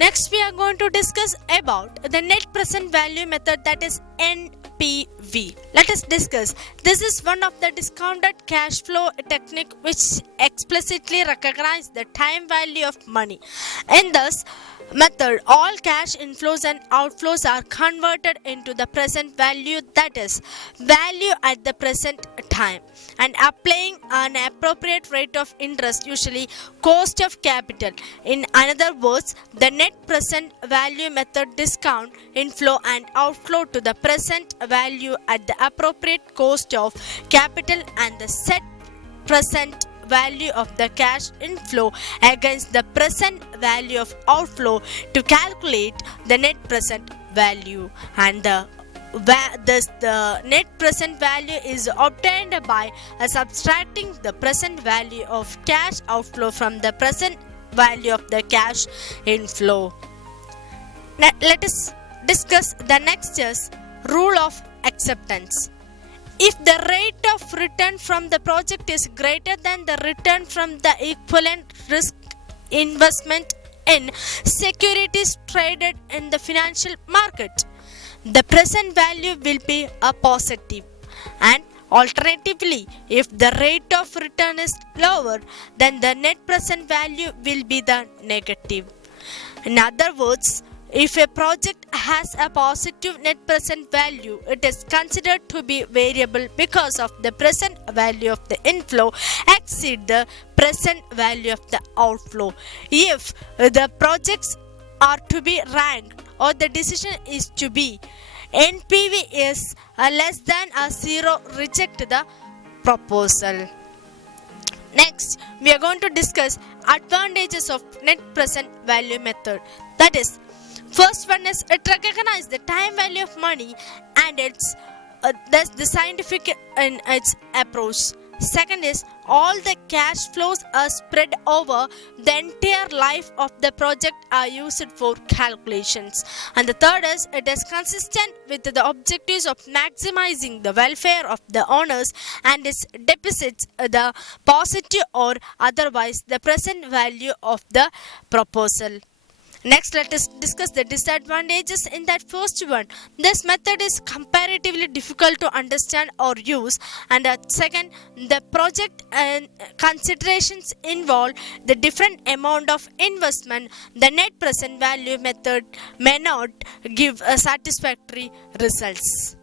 Next, we are going to discuss about the net present value method, that is NPV. Let us discuss. This is one of the discounted cash flow technique which explicitly recognizes the time value of money. In this method, all cash inflows and outflows are converted into the present value, that is value at the present time, and applying an appropriate rate of interest, usually cost of capital. In other words, the net present value method discount inflow and outflow to the present value at the appropriate cost of capital and the set present value of the cash inflow against the present value of outflow to calculate the net present value. And the net present value is obtained by subtracting the present value of cash outflow from the present value of the cash inflow. Now, let us discuss the next is rule of acceptance. If the rate of return from the project is greater than the return from the equivalent risk investment in securities traded in the financial market, the present value will be a positive. And alternatively, if the rate of return is lower, then the net present value will be the negative. In other words, if a project has a positive net present value, it is considered to be variable because of the present value of the inflow exceed the present value of the outflow. If the projects are to be ranked or the decision is to be NPV is less than a 0, reject the proposal. Next, we are going to discuss advantages of net present value method. That is, first one is it recognizes the time value of money and it's thus the scientific in its approach. Second is all the cash flows are spread over the entire life of the project are used for calculations. And the third is it is consistent with the objectives of maximizing the welfare of the owners and its deposits the positive or otherwise the present value of the proposal. Next, let us discuss the disadvantages in that first one. This method is comparatively difficult to understand or use. And second, the project and considerations involve the different amount of investment. The net present value method may not give satisfactory results.